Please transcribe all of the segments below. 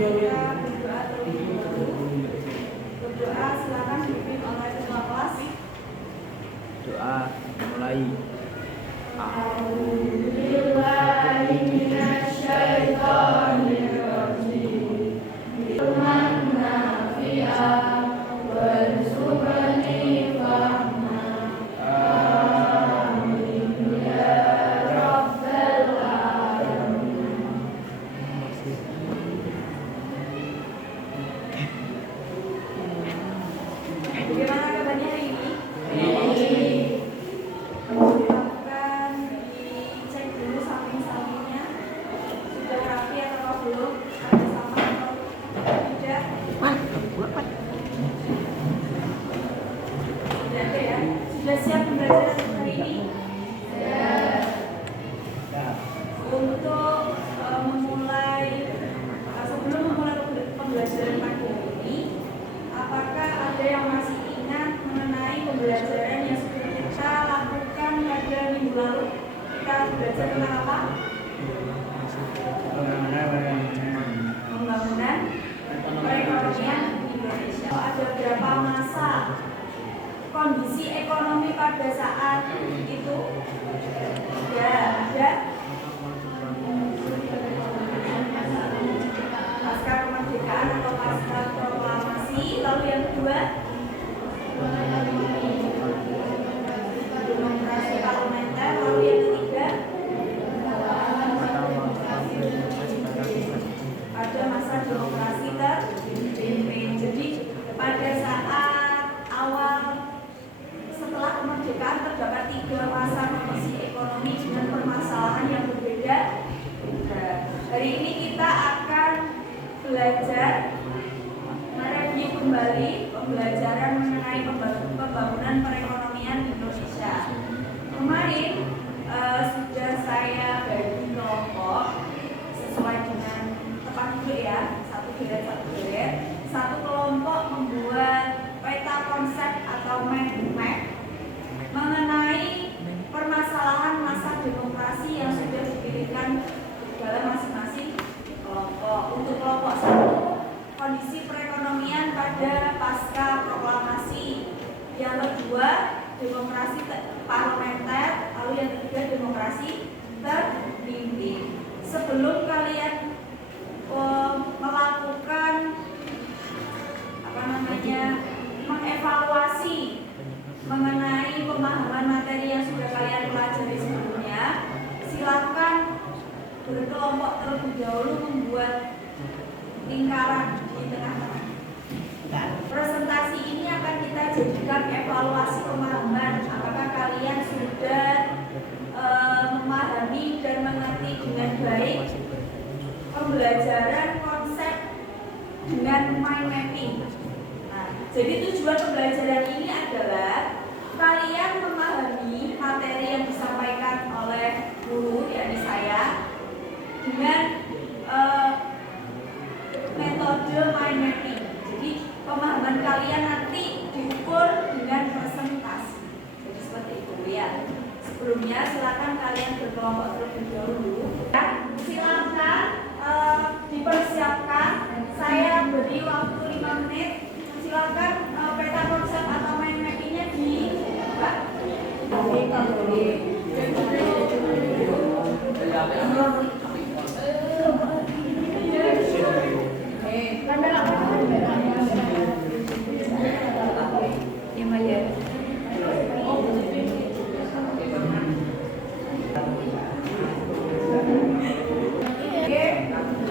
kita berdoa terlebih dahulu. Berdoa silakan dipimpin oleh ketua kelas. Doa mulai. Bagaimana kabarnya hari ini? Silakan dicek dulu samping-sampingnya sudah rapi atau belum, ada sama atau tidak. Tidak ada ya. Sudah siap pembelajaran hari ini? Untuk sebelum memulai pembelajaran pagi ini, apakah ada yang masih ingat mengenai pembelajaran yang sudah kita lakukan pada minggu lalu? Kita belajar tentang apa? Pembangunan perekonomian Indonesia. Ada berapa masa kondisi ekonomi pada saat itu? Ada pasca kemerdekaan atau pasca proklamasi. Lalu yang kedua, demokrasi parlementer. Lalu yang ketiga, pada masa demokrasi terpimpin. Jadi pada saat awal setelah kemerdekaan terdapat 3 masa kondisi ekonomi dengan permasalahan yang berbeda. Hari ini kita akan belajar mereview kembali pembelajaran mengenai pembangunan perekonomian Indonesia. Kemarin sudah saya bagi kelompok sesuai dengan tempat duduk ya, satu geret. Satu kelompok membuat peta konsep atau mind map mengenai permasalahan masa demokrasi yang sudah dipilihkan dalam masing-masing kelompok. Untuk kelompok 1, kondisi perekonomian pada pasca proklamasi. Yang kedua, demokrasi parlementer. Lalu yang ketiga, demokrasi terpimpin. Sebelum kalian melakukan mengevaluasi mengenai pemahaman materi yang sudah kalian pelajari sebelumnya, silakan berkelompok terlebih dahulu membuat lingkaran di tengah-tengah. Presentasi ini akan kita jadikan evaluasi pemahaman. Apakah kalian sudah memahami dan mengerti dengan baik pembelajaran konsep dengan mind mapping. Nah, jadi tujuan pembelajaran ini adalah kalian memahami materi yang disampaikan oleh guru, yakni saya, dengan metode mind mapping. Jadi pemahaman kalian nanti diukur dengan presentasi. Jadi seperti itu ya. Sebelumnya silakan kalian berkelompok terlebih dahulu. Ya, silakan dipersiapkan. Saya beri waktu 5 menit. Silakan peta konsep atau mind mappingnya dibuka.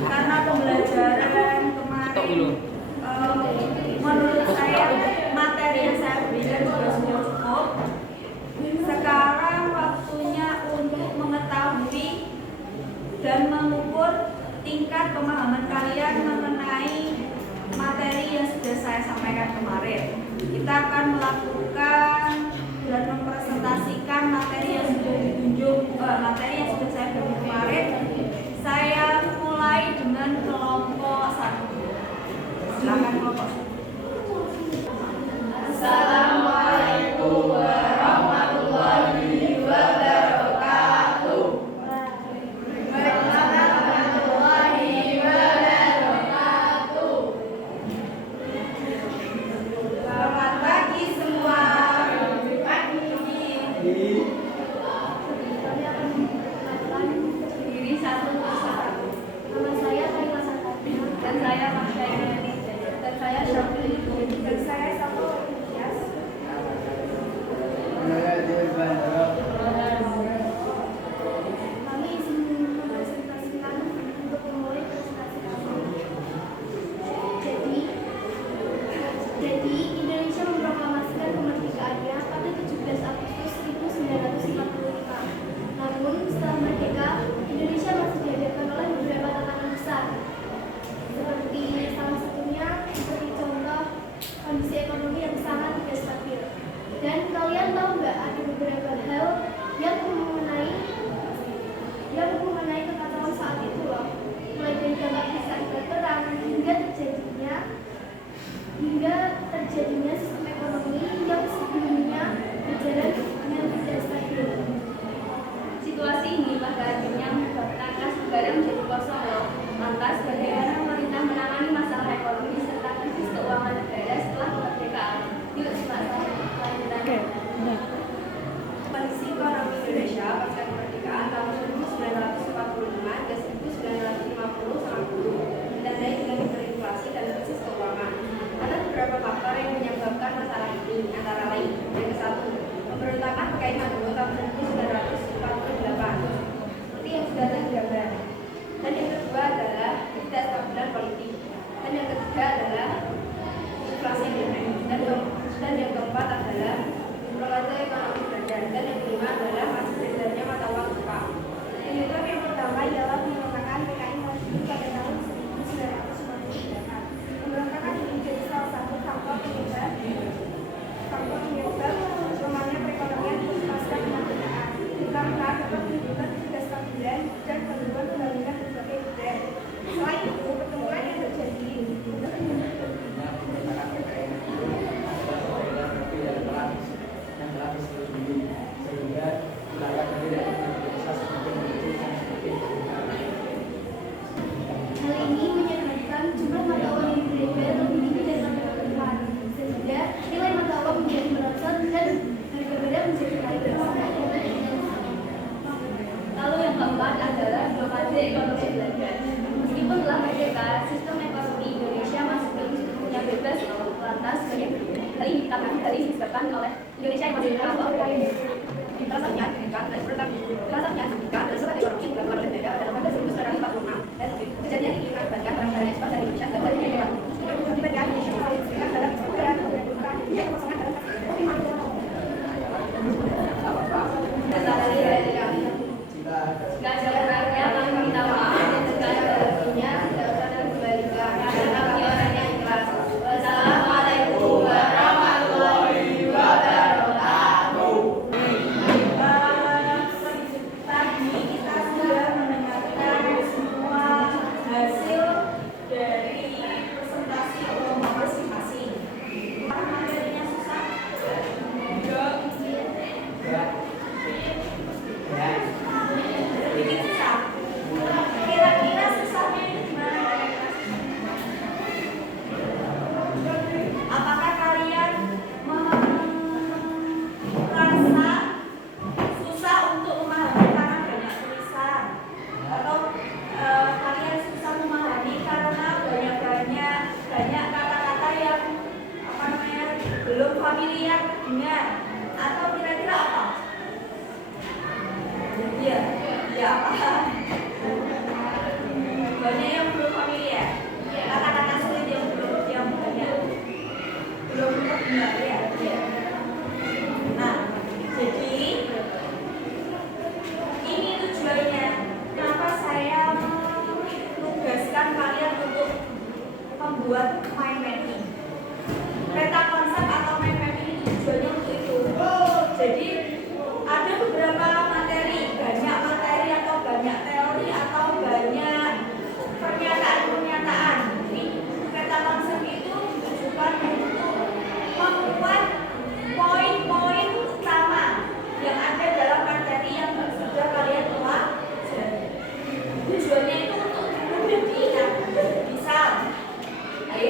Karena pembelajaran kemarin menurut saya materi yang saya berikan juga sudah cukup. Sekarang waktunya untuk mengetahui dan mengukur tingkat pemahaman kalian mengenai materi yang sudah saya sampaikan kemarin. Kita akan melakukan dan mempresentasikan materi yang sudah materi yang sudah saya berikan kemarin. Saya mulai dengan kelompok 1. Silakan kelompok 1. Assalamualaikum warahmatullahi wabarakatuh. Dan saya Masyayani. Dan saya Syafri. Dan saya Sapo Ilyas. Kami izin mempresentasikan untuk memulai presentasi kami. Jadi Indonesia memproklamasikan kemerdekaannya pada 17 Agustus 1945. Namun setelah merdeka, Indonesia masih dihadapkan oleh beberapa tantangan besar. Seperti contoh kondisi ekonomi yang sangat tidak stabil. Dan kalian tahu nggak ada beberapa hal yang mengenai kekacauan saat itu loh. Mulai dari dampak bisa akibat perang hingga terjadinya sistem ekonomi yang sebelumnya berjalan dengan tidak stabil. Situasi ini pada akhirnya menyebabkan kas negara menjadi kosong loh. Lantas bagaimana pemerintah menangani masalah ekonomi serta krisis keuangan negara setelah kemerdekaan? Yuk simak saya lanjutannya. Kondisi ekonomi Indonesia pasca kemerdekaan tahun 1945 hingga 1950 sangat buruk, ditandai dengan hiperinflasi dan krisis keuangan. Ada beberapa faktor yang menyebabkan masalah ini, antara lain: yang ke-1, pemberontakan PKI Madowo tahun 1948, seperti yang sudah tergambar. Dan yang kedua adalah ketidakstabilan politik. Dan yang ketiga adalah inflasi naik. Dan yang keempat adalah prolase ekonomi berjalan. Dan yang kelima adalah masih beredarnya mata uang Jepang. Penyebab yang pertama ialah pemberontakan PKI Madowo pada tahun 1948. Pemberontakan ini menjadi salah satu faktor penyebab lemahnya perekonomian pasca kemerdekaan. Karena dapat menimbulkan ketidakstabilan dan penurunan pembangunan berbagai bidang. Selain itu, pertemuan yang terjadi Hal ini menyebabkan jumlah mata uang yang beredar lebih tinggi daripada kebutuhan, sehingga nilai mata uang menjadi merosot dan harga barang menjadi naik. Lalu yang keempat adalah blokade ekonomi Belanda. Meskipun telah merdeka, sistem ekonomi Indonesia masih belum sepenuhnya bebas. Lantas banyak hal ini disebabkan oleh Indonesia yang masih berapa? rasanya dan sebagai ekonomi yang dilakukan oleh negara dalam pada 1946 dan kejadian ini mengakibatkan perang ekspor dari Indonesia dan dari negara akibatkan Indonesia paling serikat dalam perang yang kekosongan dalam familiar dengan atau kira-kira apa? Iya, ya apa? Banyak yang belum familiar. Kata-kata sulit yang banyak belum benar ya. Nah, jadi ini tujuannya. Kenapa saya menugaskan kalian untuk membuat mind mapping? Peta konsep atau mind mapping itu tujuannya untuk itu. Jadi ada beberapa materi, banyak materi atau banyak teori atau banyak pernyataan-pernyataan. Jadi peta konsep itu ditujukan untuk membuat poin-poin utama yang ada dalam materi yang sudah kalian pelajari. Tujuannya itu untuk mudah diingat. Misal, ayo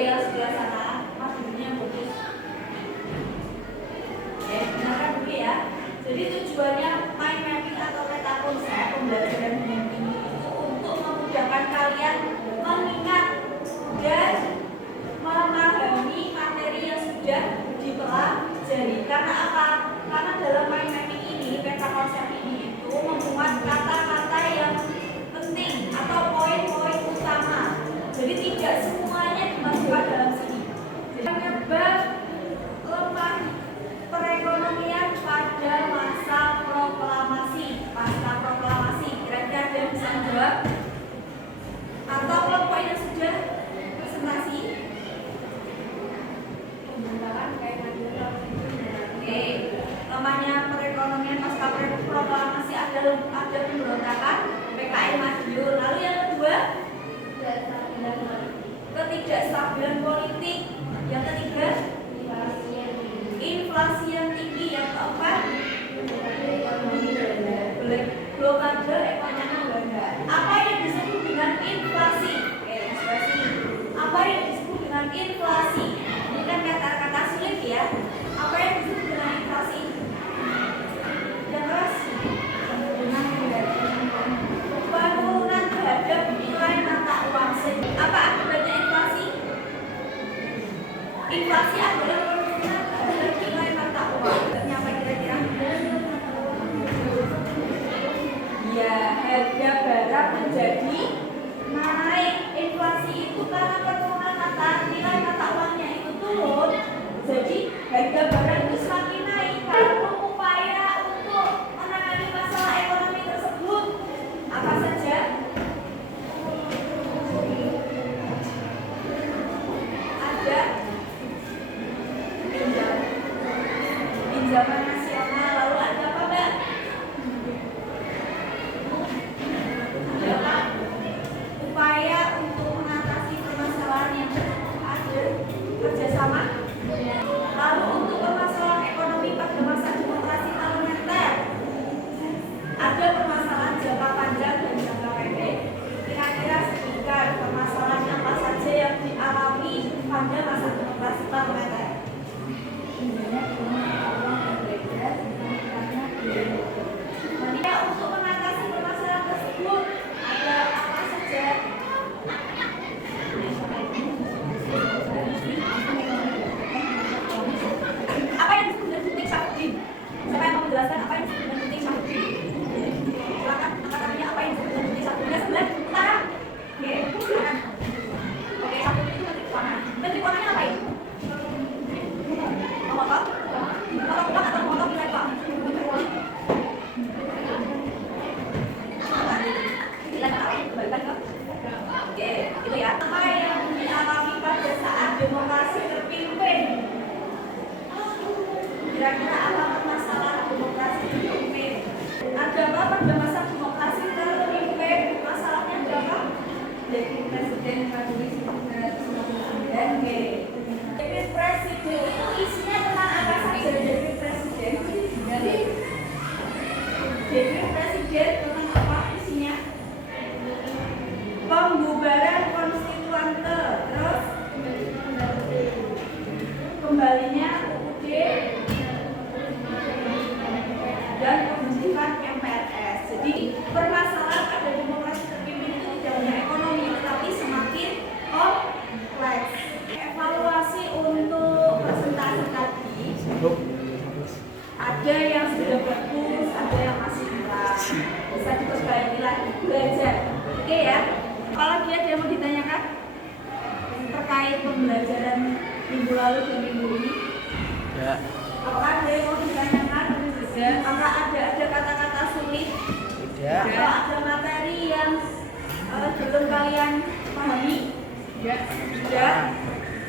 Kira-kira apa permasalahan demokrasi di IP? Ada apa pada masa demokrasi kalau IP masalahnya ada apa? Jadi presiden Republik Indonesia. Jadi presiden itu isinya tentang apa saja? Jadi presiden. Jadi presiden tentang apa isinya? Pembubaran konstituante, terus kembalinya UUD dan pembentukan MPRS. Jadi permasalahan pada demokrasi terpimpin itu tidak hanya ekonomi, tetapi semakin kompleks. Evaluasi untuk presentasi tadi, ada yang sudah bagus, ada yang masih kurang. Bisa diperbaiki lagi, belajar. Oke ya. Apalagi ada yang mau ditanyakan terkait pembelajaran minggu lalu dan minggu ini? Ya. Apakah ada yang mau ditanyakan? Tidak. Apakah ada kata-kata sulit? Tidak. Atau ada materi yang belum kalian pahami? Tidak. Tidak.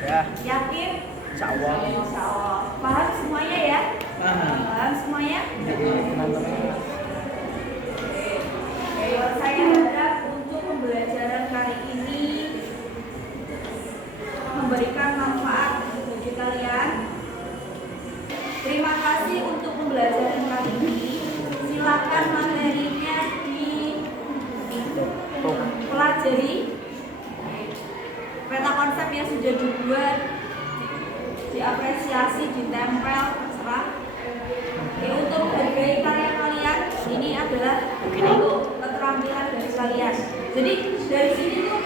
Ya. Yakin? Insya Allah. Insya Allah. Paham semuanya ya? Paham semuanya? Saya harap untuk pembelajaran kali ini memberikan manfaat bagi kalian. Terima kasih untuk pembelajaran kali ini. Silakan materinya dipelajari. Peta konsep yang sudah dibuat diapresiasi, ditempel, terserah. Untuk menghargai karya kalian, ini adalah untuk keterampilan dari kalian. Jadi dari sini tuh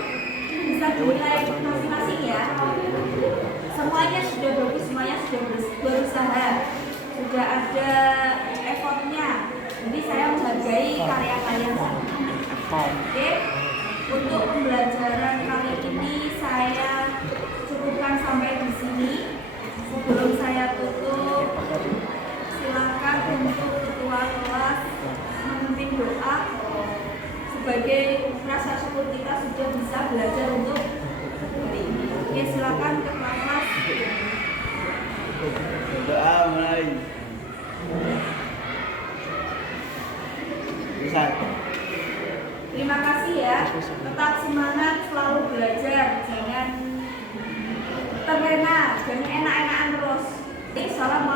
bisa dinilai masing-masing ya. Semuanya sudah bagus, semuanya sudah berusaha, sudah ada effortnya. Jadi saya menghargai karya kalian. Oke, untuk pembelajaran kali ini saya cukupkan sampai di sini. Sebelum saya tutup, silakan untuk ketua kelas memimpin doa sebagai rasa syukur kita sudah bisa belajar untuk hari ini. Oke, silakan ketua kelas. Doa mulai. Bisa. Terima kasih ya. Tetap semangat, selalu belajar, jangan terlena, jangan enak-enakan terus. Assalamualaikum.